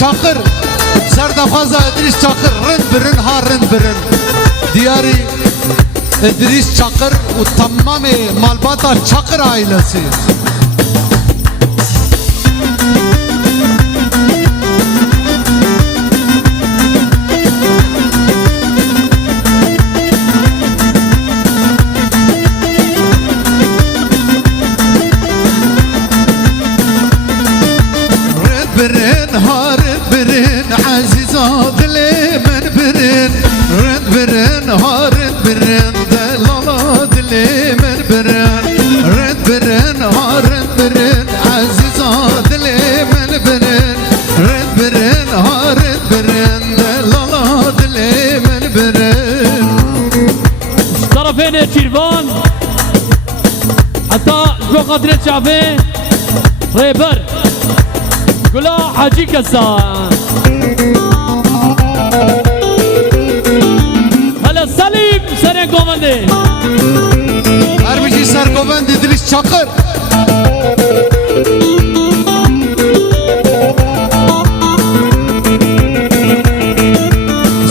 Çakır Serdafaza İdris Çakır Rın birin ha rın birin Diyari İdris Çakır ve tamamı Malbata Çakır ailesi برن هارن برن عزيزا دلي من برن رن برن هارن برن دلالا دلي من برن رن برن هارن برن عزيزا دلي من برن رن برن هارن برن دلالا دلي من برن طرفين شيرفان حتى جو قدر شعبي ريبر قلا حاجي كسان هلا سليم سنة قومندي Erbici Sergobendi İdris Çakır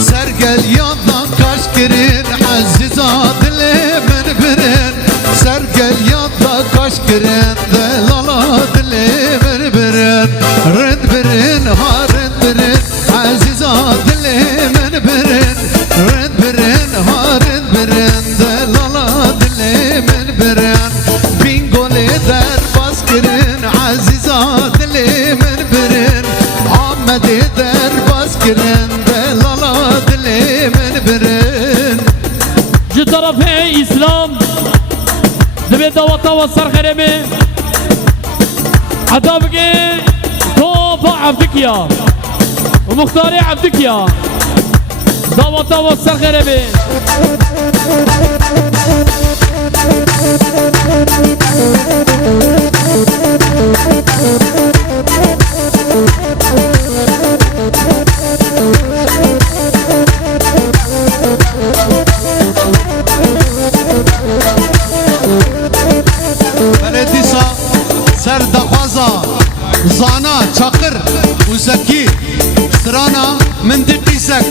Sergel yandan kaç girin Aziza dili min birin Sergel yandan kaç girin Delala dili min birin Rind birin ha rind birin Aziza dili min birin Rind birin ha rind birin Delala dili min birin Bingoli der bas girin Aziza dili min birin Ahmedi der bas girin Delala dili min birin جي طرف هي إسلام دبي دوطا وصر خرمي حتى بقي توفى عبدك يا ومختاري عبدك يا دوطا وصر خرمي Beledisa Serdafaza Zana Çakır Uzaki Sırana Mindiqisek